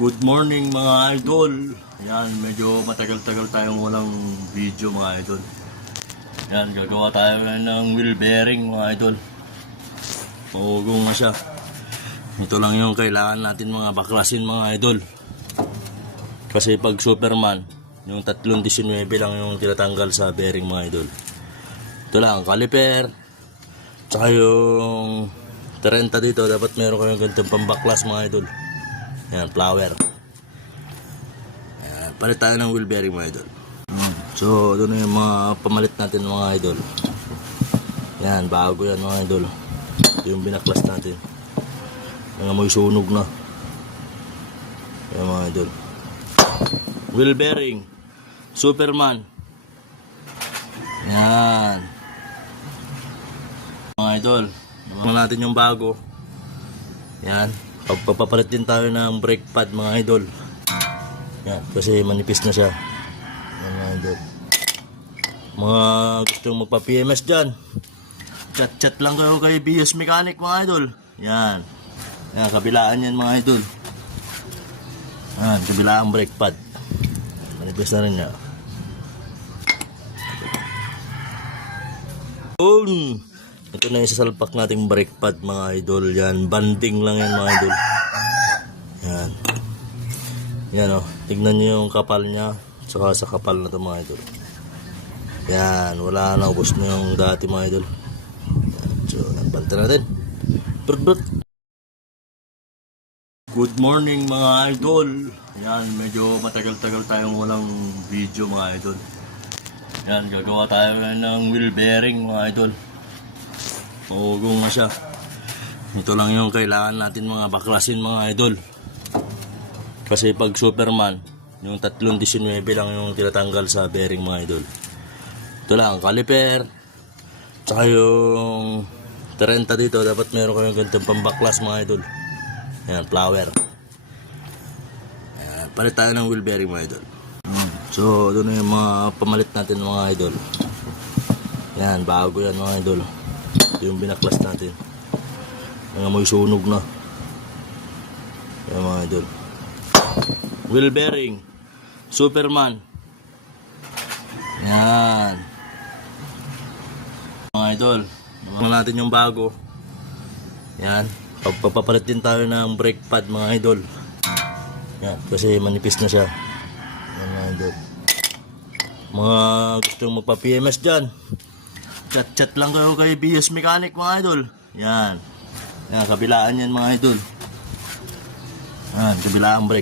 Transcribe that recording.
Good morning mga idol. Yan, medyo matagal-tagal tayong walang video mga idol. Yan, gagawa tayo ngayon ng wheel bearing mga idol. Pugong na siya. Ito lang yung kailangan natin mga baklasin mga idol. Kasi pag Superman, yung 319 lang yung tinatanggal sa bearing mga idol. Ito lang, caliper. Tsaka yung 30 dito, dapat meron kayong ganitong pambaklas mga idol. Yan, flower. Yan, palit tayo ng wheel bearing mga idol. So, doon yung mga pamalit natin mga idol. Yan, bago yan mga idol. Ito yung binaklas natin. Nangamoy sunog na. Yan mga idol. Wheel bearing. Superman. Yan. Mga idol. Naman natin yung bago. Yan. Papapalit din tayo ng brake pad mga idol. Yan, kasi manipis na siya. Yan mga idol. Mga gustong magpa-PMS dyan, chat lang kayo kay BS Mechanic mga idol. Yan. Yan, kabilaan yan mga idol. Yan, kabilaan brake pad. Manipis na rin niya. Ito na yung sasalpak nating brake pad mga idol. Yan, banding lang yan mga idol. Yan. Yan o, tignan nyo yung kapal nya. Saka sa kapal na ito mga idol. Yan, wala na, ubos na yung dati mga idol. Yan, so nagpanta natin. Brut. Good morning mga idol. Yan, medyo matagal-tagal tayong walang video mga idol. Yan, gagawa tayo ng wheel bearing mga idol. Pugong na siya. Ito lang yung kailangan natin mga baklasin mga idol. Kasi pag Superman, yung 319 lang yung tinatanggal sa bearing mga idol. Ito lang, caliper. Tsaka yung 30 dito, dapat meron kayong ganitong pambaklas mga idol. Yan, flower. Yan, palit tayo ng wheel bearing mga idol. So, doon yung mga pamalit natin mga idol. Yan, bago yan mga idol. Ito yung binaklas natin. Nangamoy sunog na. Yan mga idol. Wheel bearing. Superman. Yan. Mga idol. Naman natin yung bago. Yan. Papapalit din tayo ng brake pad mga idol. Yan. Kasi manipis na siya. Yan mga idol. Mga gustong magpa-PMS dyan, chat lang kayo kay BS Mechanic mga idol. Yan. Yan, kabilaan yan mga idol. Yan, kabilaan brake.